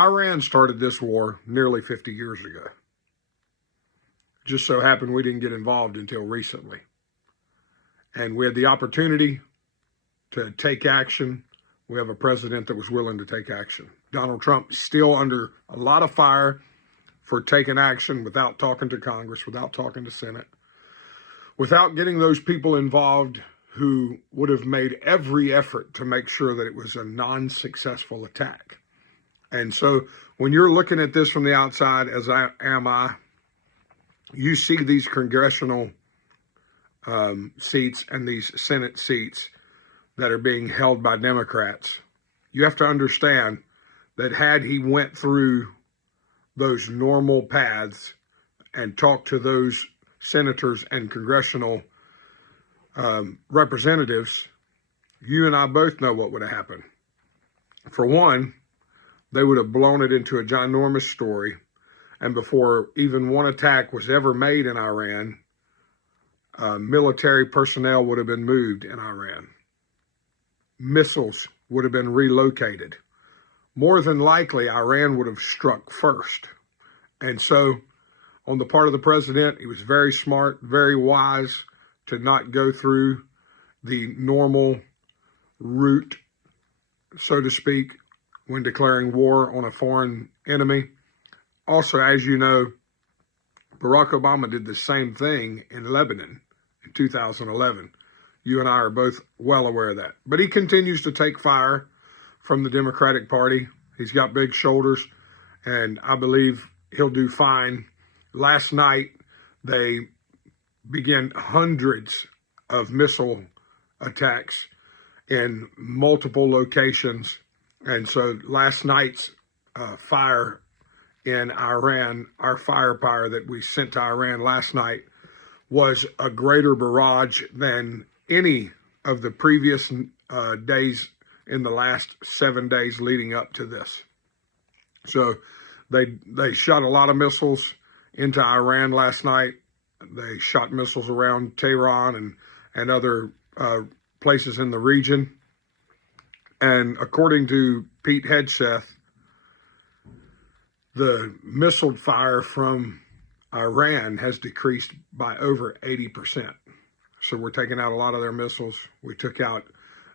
Iran started this war nearly 50 years ago. Just so happened we didn't get involved until recently. And we had the opportunity to take action. We have a president that was willing to take action. Donald Trump is still under a lot of fire for taking action without talking to Congress, without talking to Senate, without getting those people involved who would have made every effort to make sure that it was a non-successful attack. And so when you're looking at this from the outside, as I, you see these congressional seats and these Senate seats that are being held by Democrats. You have to understand that had he went through those normal paths and talked to those senators and congressional representatives, you and I both know what would have happened. For one, they would have blown it into a ginormous story. And before even one attack was ever made in Iran, military personnel would have been moved in Iran. Missiles would have been relocated. More than likely, Iran would have struck first. And so, on the part of the president, he was very smart, very wise to not go through the normal route, so to speak, when declaring war on a foreign enemy. Also, as you know, Barack Obama did the same thing in Lebanon in 2011. You and I are both well aware of that. But he continues to take fire from the Democratic Party. He's got big shoulders, and I believe he'll do fine. Last night, they began hundreds of missile attacks in multiple locations. And so last night's fire in Iran, our firepower that we sent to Iran last night, was a greater barrage than any of the previous days in the last 7 days leading up to this. So they shot a lot of missiles into Iran last night. They shot missiles around Tehran and other places in the region. And according to Pete Hegseth, the missile fire from Iran has decreased by over 80%. So we're taking out a lot of their missiles. We took out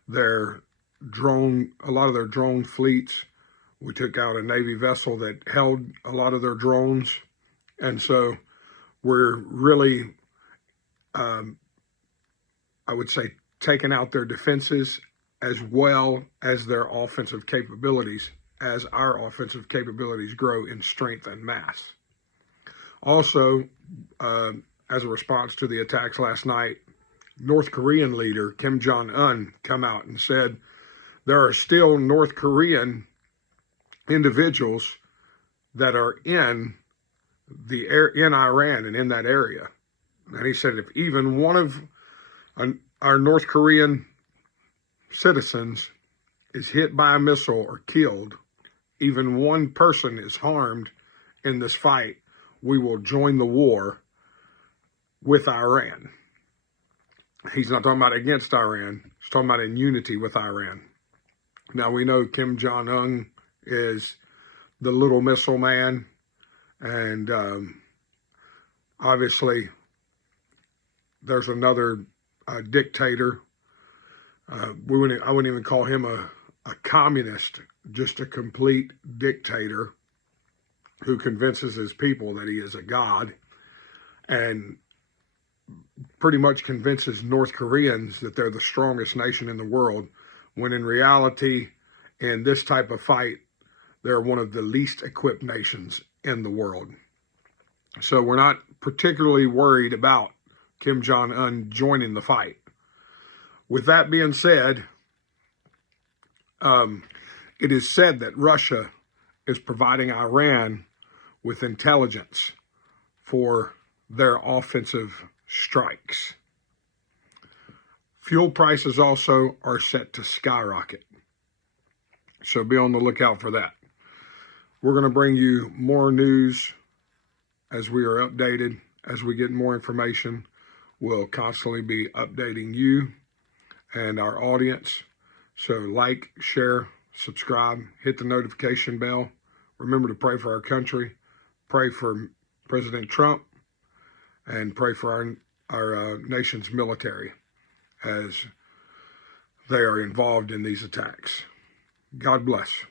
their a lot of their drone fleets. We took out a Navy vessel that held a lot of their drones. And so we're really, I would say, taking out their defenses as well as their offensive capabilities as our offensive capabilities grow in strength and mass. Also, as a response to the attacks last night, North Korean leader Kim Jong-un come out and said there are still North Korean individuals that are in Iran and in that area. And he said if even one of our North Korean citizens is hit by a missile or killed, even one person is harmed in this fight, we will join the war with Iran. He's not talking about against Iran. He's talking about in unity with Iran. Now, we know Kim Jong-un is the little missile man. And obviously, there's another dictator. I wouldn't even call him a communist, just a complete dictator who convinces his people that he is a god and pretty much convinces North Koreans that they're the strongest nation in the world, when in reality, in this type of fight, they're one of the least equipped nations in the world. So we're not particularly worried about Kim Jong-un joining the fight. With that being said, it is said that Russia is providing Iran with intelligence for their offensive strikes. Fuel prices also are set to skyrocket. So be on the lookout for that. We're going to bring you more news as we are updated. As we get more information, we'll constantly be updating you and our audience. So like, share, subscribe, hit the notification bell. remember to pray for our country, pray for President Trump, and pray for our nation's military as they are involved in these attacks. God bless.